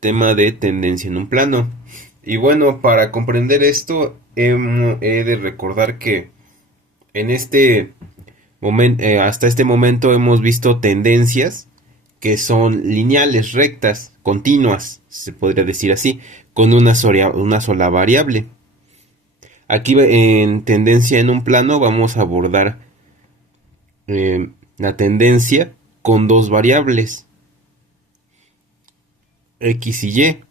tema de tendencia en un plano. Y bueno, para comprender esto, he de recordar que en este momento, hasta este momento hemos visto tendencias que son lineales, rectas, continuas, se podría decir así, con una sola variable. Aquí en tendencia en un plano vamos a abordar la tendencia con dos variables, x y y.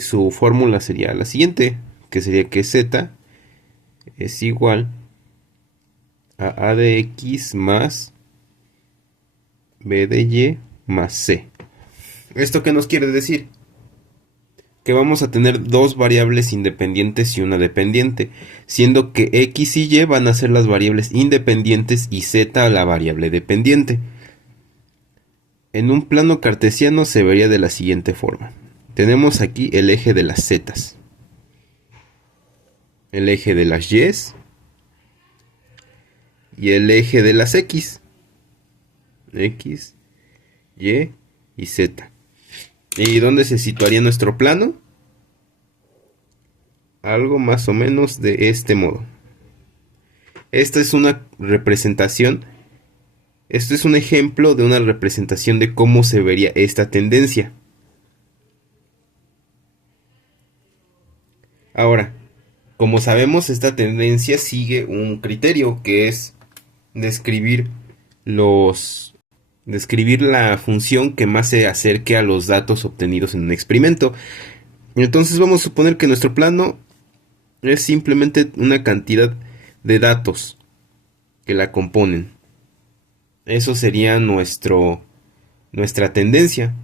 Su fórmula sería la siguiente, que sería que z es igual a de x más b de y más c. ¿Esto qué nos quiere decir? Que vamos a tener dos variables independientes y una dependiente, siendo que x y y van a ser las variables independientes y z la variable dependiente. En un plano cartesiano se vería de la siguiente forma. Tenemos aquí el eje de las zetas, el eje de las y's y el eje de las x, y y z. ¿Y dónde se situaría nuestro plano? Algo más o menos de este modo. Esta es una representación, esto es un ejemplo de una representación de cómo se vería esta tendencia. Ahora, como sabemos, esta tendencia sigue un criterio que es describir los describir la función que más se acerque a los datos obtenidos en un experimento. Entonces vamos a suponer que nuestro plano es simplemente una cantidad de datos que la componen. Eso sería nuestra tendencia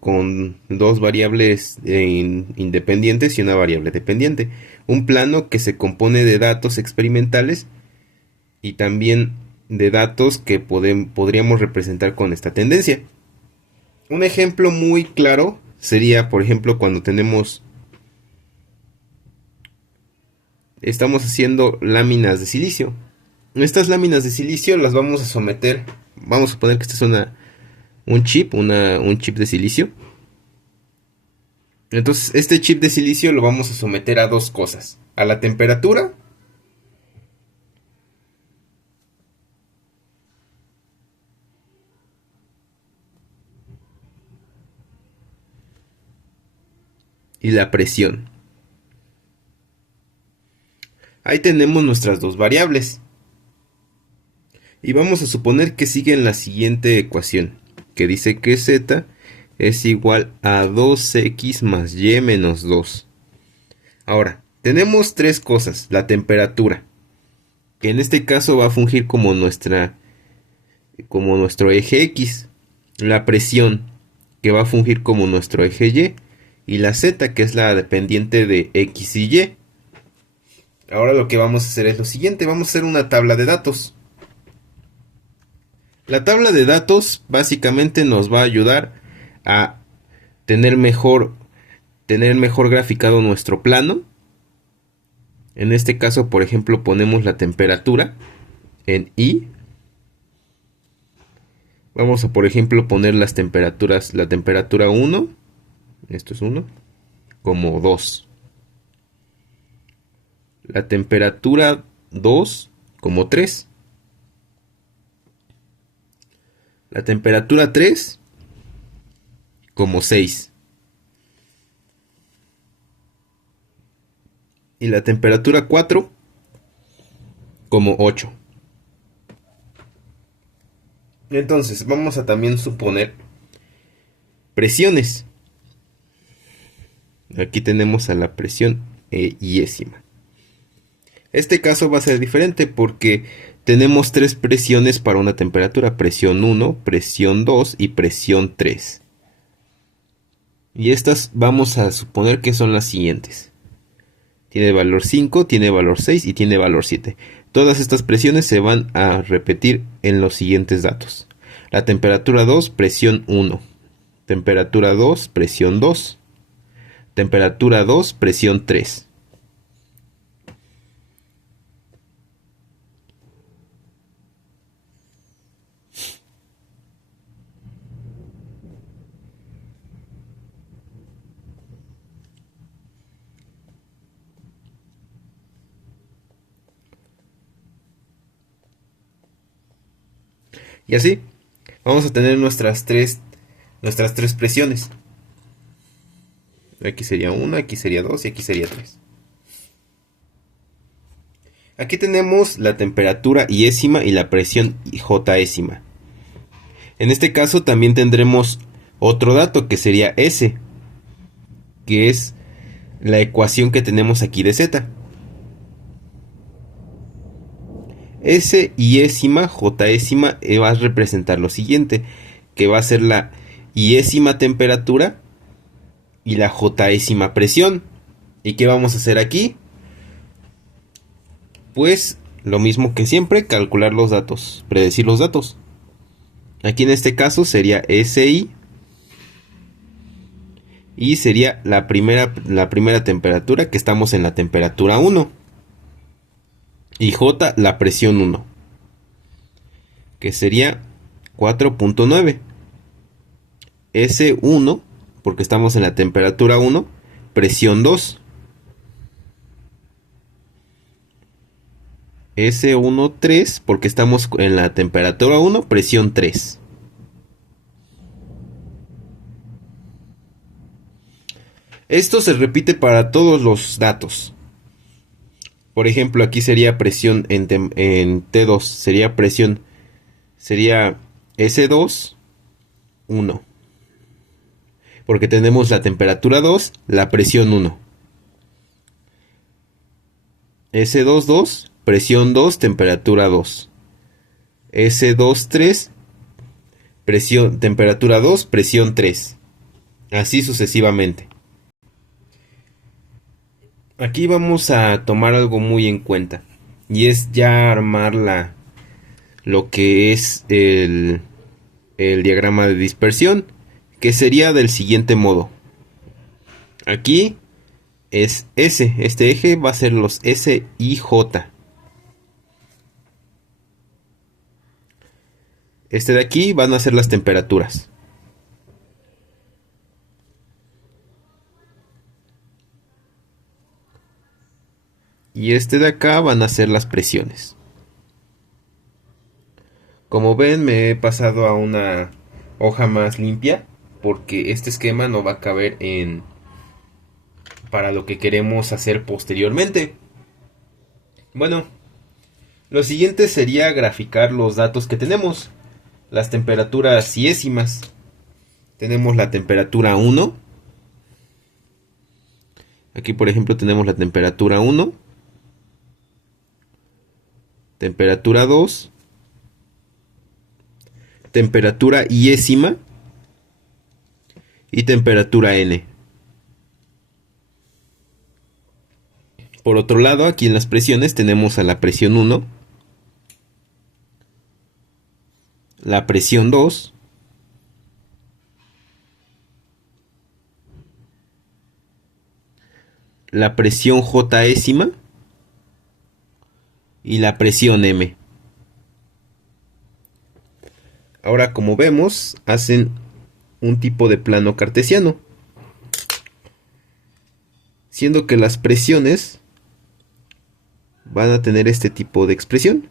con dos variables independientes y una variable dependiente. Un plano que se compone de datos experimentales y también de datos que podríamos representar con esta tendencia. Un ejemplo muy claro sería, por ejemplo, cuando estamos haciendo láminas de silicio. Estas láminas de silicio las vamos a someter, vamos a suponer que este es un chip de silicio. Entonces, este chip de silicio lo vamos a someter a dos cosas: a la temperatura y la presión. Ahí tenemos nuestras dos variables. Y vamos a suponer que siguen la siguiente ecuación, que dice que z es igual a 2x más y menos 2. Ahora, tenemos tres cosas: la temperatura, que en este caso va a fungir como nuestro eje x, la presión, que va a fungir como nuestro eje y la z, que es la dependiente de x y y. Ahora lo que vamos a hacer es lo siguiente: vamos a hacer una tabla de datos. La tabla de datos básicamente nos va a ayudar a tener mejor graficado nuestro plano. En este caso, por ejemplo, ponemos la temperatura en I. Vamos a, por ejemplo, poner las temperaturas, la temperatura 1, esto es 1, como 2. La temperatura 2 como 3. La temperatura 3 como 6. Y la temperatura 4 como 8. Entonces, vamos a también suponer presiones. Aquí tenemos a la presión yésima. Este caso va a ser diferente porque tenemos tres presiones para una temperatura: presión 1, presión 2 y presión 3. Y estas vamos a suponer que son las siguientes. Tiene valor 5, tiene valor 6 y tiene valor 7. Todas estas presiones se van a repetir en los siguientes datos: la temperatura 2, presión 1. Temperatura 2, presión 2. Temperatura 2, presión 3. Y así vamos a tener nuestras tres presiones. Aquí sería una, aquí sería dos y aquí sería tres. Aquí tenemos la temperatura iésima y la presión jésima. En este caso también tendremos otro dato que sería S, que es la ecuación que tenemos aquí de Z. S iésima, jésima va a representar lo siguiente, que va a ser la iésima temperatura y la jésima presión. ¿Y qué vamos a hacer aquí? Pues lo mismo que siempre, calcular los datos, predecir los datos. Aquí en este caso sería SI y sería la primera temperatura, que estamos en la temperatura 1. Y J, la presión 1, que sería 4.9. S1, porque estamos en la temperatura 1, presión 2. S1, 3, porque estamos en la temperatura 1, presión 3. Esto se repite para todos los datos. Por ejemplo, aquí sería presión en T2, sería presión, sería S2, 1. Porque tenemos la temperatura 2, la presión 1. S2, 2, presión 2, temperatura 2. S2, 3, temperatura 2, presión 3. Así sucesivamente. Aquí vamos a tomar algo muy en cuenta, y es ya armar lo que es el diagrama de dispersión, que sería del siguiente modo. Aquí es S, este eje va a ser los S y J. Este de aquí van a ser las temperaturas. Y este de acá van a ser las presiones. Como ven, me he pasado a una hoja más limpia, porque este esquema no va a caber para lo que queremos hacer posteriormente. Bueno, lo siguiente sería graficar los datos que tenemos. Las temperaturas iésimas. Tenemos la temperatura 1. Aquí por ejemplo tenemos la temperatura 1. Temperatura 2. Temperatura iésima. Y temperatura N. Por otro lado, aquí en las presiones tenemos a la presión 1. La presión 2. La presión jésima. Y la presión M. Ahora, como vemos, hacen un tipo de plano cartesiano, siendo que las presiones van a tener este tipo de expresión.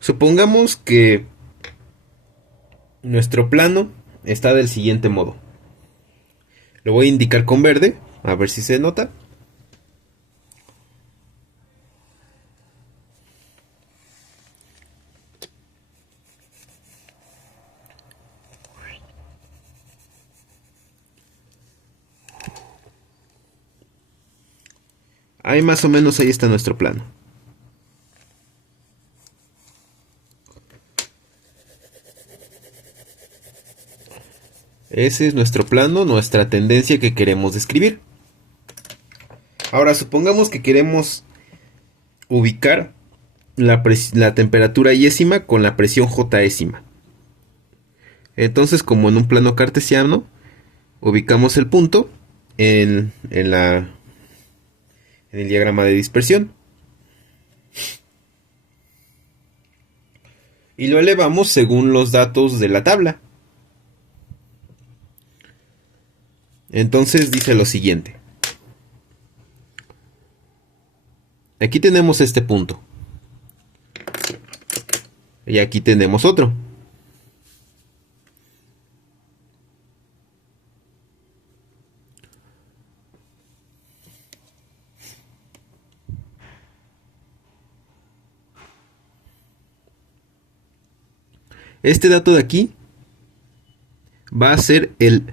Supongamos que nuestro plano está del siguiente modo. Lo voy a indicar con verde, a ver si se nota. Ahí más o menos ahí está nuestro plano. Ese es nuestro plano, nuestra tendencia que queremos describir. Ahora supongamos que queremos ubicar la temperatura iésima con la presión jésima. Entonces, como en un plano cartesiano, ubicamos el punto en el diagrama de dispersión. Y lo elevamos según los datos de la tabla. Entonces dice lo siguiente. Aquí tenemos este punto. Y aquí tenemos otro. Este dato de aquí va a ser el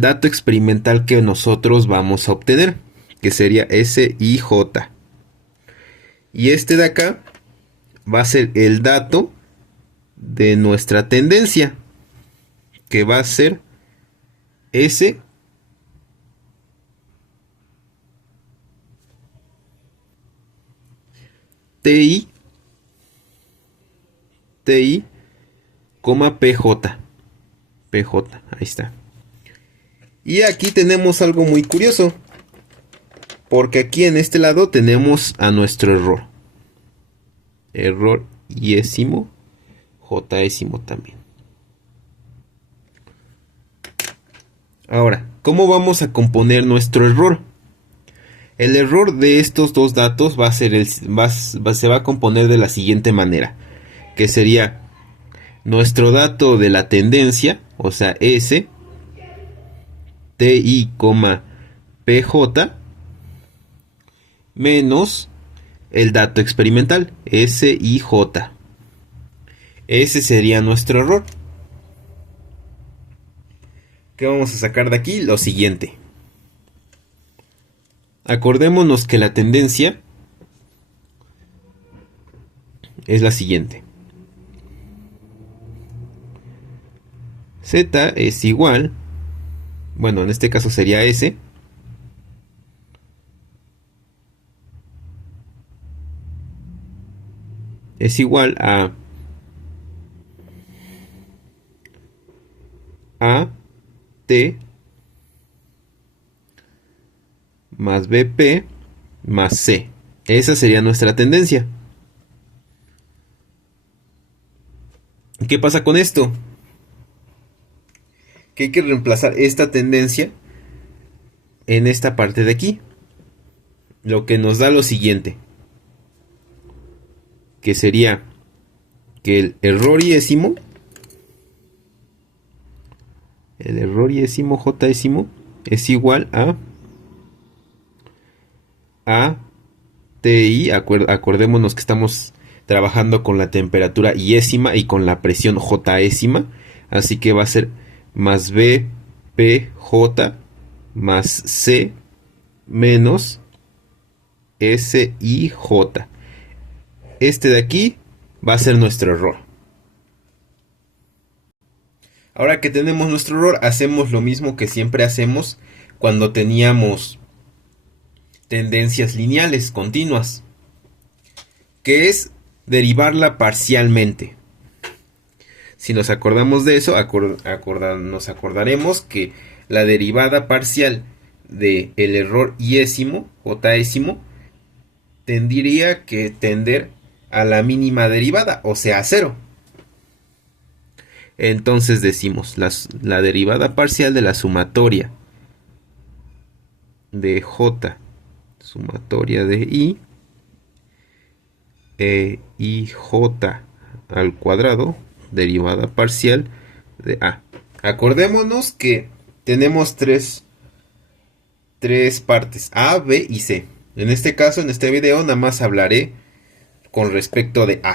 dato experimental que nosotros vamos a obtener, que sería SIJ. Y este de acá va a ser el dato de nuestra tendencia, que va a ser S TI PJ. Ahí está. Y aquí tenemos algo muy curioso, porque aquí en este lado tenemos a nuestro error. Error yésimo, jésimo también. Ahora, ¿cómo vamos a componer nuestro error? El error de estos dos datos se va a componer de la siguiente manera, que sería nuestro dato de la tendencia, o sea, S, TI, PJ, menos el dato experimental, SIJ. Ese sería nuestro error. ¿Qué vamos a sacar de aquí? Lo siguiente. Acordémonos que la tendencia es la siguiente. Z es igual, bueno, en este caso sería S, es igual a T más BP más C. Esa sería nuestra tendencia. ¿Qué pasa con esto? Que hay que reemplazar esta tendencia en esta parte de aquí, lo que nos da lo siguiente, que sería que el error yésimo jésimo es igual a TI. Acordémonos que estamos trabajando con la temperatura yésima y con la presión jésima, así que va a ser más BPJ más C menos SIJ. Este de aquí va a ser nuestro error. Ahora que tenemos nuestro error, hacemos lo mismo que siempre hacemos cuando teníamos tendencias lineales continuas, que es derivarla parcialmente. Si nos acordamos de eso, nos acordaremos que la derivada parcial del error yésimo, jésimo, tendría que tender a la mínima derivada, o sea, a cero. Entonces decimos la derivada parcial de la sumatoria de J, sumatoria de I, IJ al cuadrado, derivada parcial de A. Acordémonos que tenemos tres partes, A, B y C. En este caso, en este video, nada más hablaré con respecto de A.